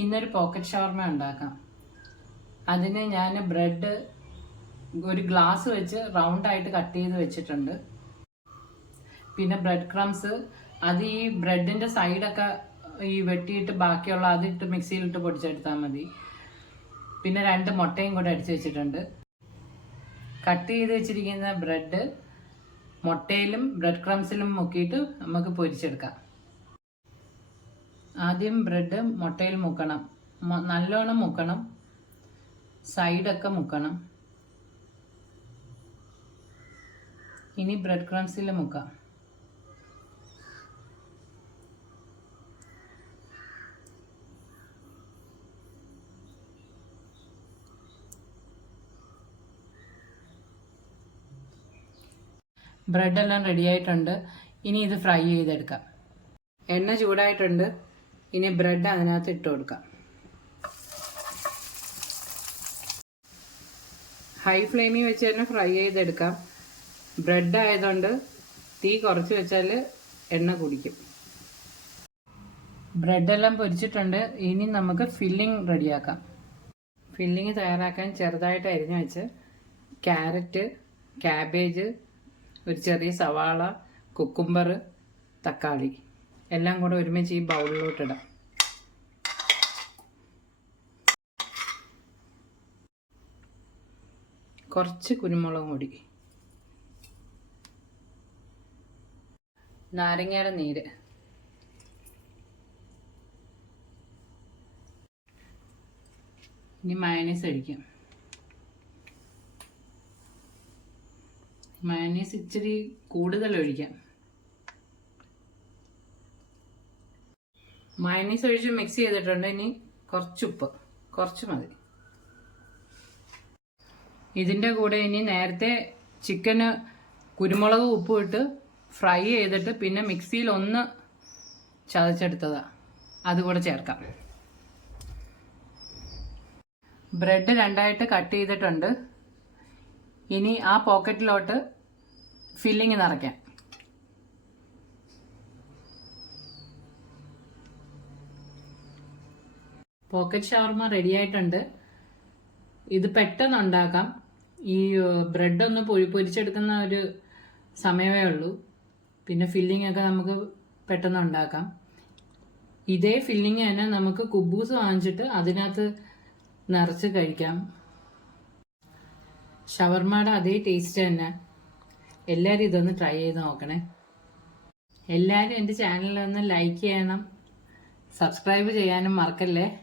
ഇന്നൊരു പോക്കറ്റ് ഷവർമ ഉണ്ടാക്കാം. അതിന് ഞാൻ ബ്രെഡ് ഒരു ഗ്ലാസ് വെച്ച് റൗണ്ടായിട്ട് കട്ട് ചെയ്ത് വെച്ചിട്ടുണ്ട്. പിന്നെ ബ്രെഡ് ക്രംസ് അത് ഈ ബ്രെഡിന്റെ സൈഡൊക്കെ ഈ വെട്ടിയിട്ട് ബാക്കിയുള്ള അതിട്ട് മിക്സിയിലിട്ട് പൊടിച്ചെടുത്താൽ മതി. പിന്നെ രണ്ട് മുട്ടയും കൂടെ അടിച്ച് വെച്ചിട്ടുണ്ട്. കട്ട് ചെയ്ത് വെച്ചിരിക്കുന്ന ബ്രെഡ് മുട്ടയിലും ബ്രെഡ് ക്രംസിലും മുക്കിയിട്ട് നമുക്ക് പൊരിച്ചെടുക്കാം. ആദ്യം ബ്രെഡ് മുട്ടയിൽ മുക്കണം. നല്ലോണം മുക്കണം. സൈഡൊക്കെ മുക്കണം. ഇനി ബ്രെഡ് ക്രംസിൽ മുക്കാം. ബ്രെഡ് എല്ലാം റെഡി ആയിട്ടുണ്ട്. ഇനി ഇത് ഫ്രൈ ചെയ്തെടുക്കാം. എണ്ണ ചൂടായിട്ടുണ്ട്. ഇനി ബ്രെഡ് അതിനകത്ത് ഇട്ട് കൊടുക്കാം. ഹൈ ഫ്ലെയിമിൽ വെച്ച് തന്നെ ഫ്രൈ ചെയ്തെടുക്കാം. ബ്രെഡ് ആയതുകൊണ്ട് തീ കുറച്ച് വെച്ചാൽ എണ്ണ കുടിക്കും. ബ്രെഡെല്ലാം പൊരിച്ചിട്ടുണ്ട്. ഇനി നമുക്ക് ഫില്ലിംഗ് റെഡിയാക്കാം. ഫില്ലിംഗ് തയ്യാറാക്കാൻ ചെറുതായിട്ട് അരിഞ്ഞു വെച്ച് ക്യാരറ്റ് ക്യാബേജ് ഒരു ചെറിയ സവാള കുക്കുംബർ തക്കാളി. എല്ലാം കൂടെ ഒരുമിച്ച് ഈ ബൗളിലോട്ടിടാം കുറച്ച് കുരുമുളക് പൊടി നാരങ്ങയുടെ നീര്. ഇനി മയണീസ് ഒഴിക്കാം. മയണീസ് ഇച്ചിരി കൂടുതൽ ഒഴിക്കാം. മയണീസ് ഒഴിച്ച് മിക്സ് ചെയ്തിട്ടുണ്ട്. ഇനി കുറച്ച് ഉപ്പ്. കുറച്ച് മതി. ഇതിന്റെ കൂടെ ഇനി നേരത്തെ ചിക്കന് കുരുമുളക് ഉപ്പും ഇട്ട് ഫ്രൈ ചെയ്തിട്ട് പിന്നെ മിക്സിയിൽ ഒന്ന് ചതച്ചെടുത്തതാണ് അതുകൂടെ ചേർക്കാം. ബ്രെഡ് രണ്ടായിട്ട് കട്ട് ചെയ്തിട്ടുണ്ട്. ഇനി ആ പോക്കറ്റിലോട്ട് ഫില്ലിങ് നിറയ്ക്കാം. പോക്കറ്റ് ഷവർമ റെഡി ആയിട്ടുണ്ട്. ഇത് പെട്ടെന്ന് ഉണ്ടാക്കാം. ഈ ബ്രെഡ് ഒന്ന് പൊരി പൊരിച്ചെടുക്കുന്ന ഒരു സമയമേ ഉള്ളൂ. പിന്നെ ഫില്ലിംഗ് ഒക്കെ നമുക്ക് പെട്ടെന്ന് ഉണ്ടാക്കാം. ഇതേ ഫില്ലിംഗ് തന്നെ നമുക്ക് കുബൂസ് വാങ്ങിച്ചിട്ട് അതിനകത്ത് നിറച്ച് കഴിക്കാം. ഷവർമയുടെ അതേ ടേസ്റ്റ് തന്നെ. എല്ലാവരും ഇതൊന്ന് ട്രൈ ചെയ്ത് നോക്കണേ. എല്ലാവരും എന്റെ ചാനലിൽ ഒന്ന് ലൈക്ക് ചെയ്യണം. സബ്സ്ക്രൈബ് ചെയ്യാനും മറക്കല്ലേ?